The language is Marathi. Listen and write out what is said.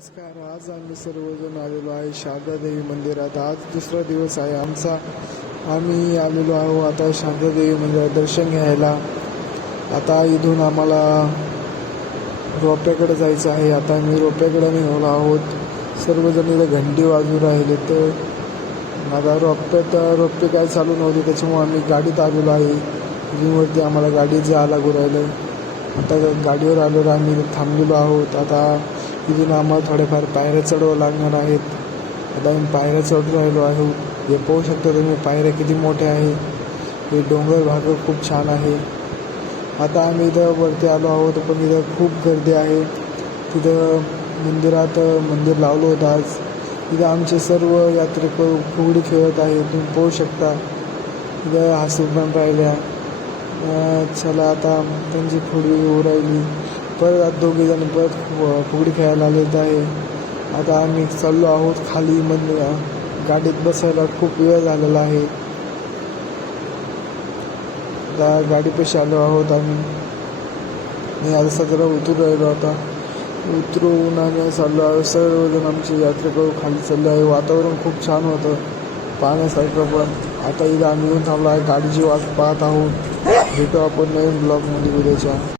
नमस्कार. आज आम्ही सर्वजण आलेलो आहे शारदा देवी मंदिरात. आज दुसरा दिवस आहे आमचा. आम्ही आलेलो आहोत आता शारदा देवी मंदिरात दर्शन घ्यायला. आता इथून आम्हाला रोप्याकडे जायचं आहे. आता आम्ही रोप्याकडे निघालो आहोत. सर्वजण इथं घंटी वाजू राहिले. तर आता रोपे काय चालू नव्हते, त्याच्यामुळे आम्ही गाडीत आलेलो आहे. रिंगवरती आम्हाला गाडीत जायला लागू राहिलं. आता गाडीवर आल्यावर आम्ही थांबलेलो आहोत. आता इथून आम्हाला थोड्याफार पायऱ्या चढवावं लागणार आहेत. आता आम्ही पायऱ्या चढून राहिलो आहोत. हे पाहू शकता तुम्ही पायऱ्या किती मोठ्या आहे. हे डोंगर भाग खूप छान आहे. आता आम्ही इथं वरती आलो आहोत, पण इथं खूप गर्दी आहे. तिथं मंदिर लावलं होतं आज. इथं आमचे सर्व यात्रेकर फुगडी खेळत आहेत. तुम्ही पाहू शकता इथं हसून पण राहिल्या. चला आता त्यांची फुगडी होऊ राहिली. परत आता दोघेजण परत फुगडी खेळायला आलेत आहे. आता आम्ही चाललो आहोत खाली. गाडीत बसायला खूप वेळ झालेला आहे. आता गाडीपाशी आलो आहोत आम्ही. आणि आता सगळं उतरू राहिलो. आता उतरून आम्ही चाललो आहोत. सर्वजण आमची यात्रा करू खाली चाललो आहे. वातावरण खूप छान होतं पाहण्यासारखं. पण आता इथं आम्ही येऊन थांबलो आहे. गाडीची वाट पाहत आहोत. भेटू आपण नवीन ब्लॉगमध्ये उद्याच्या.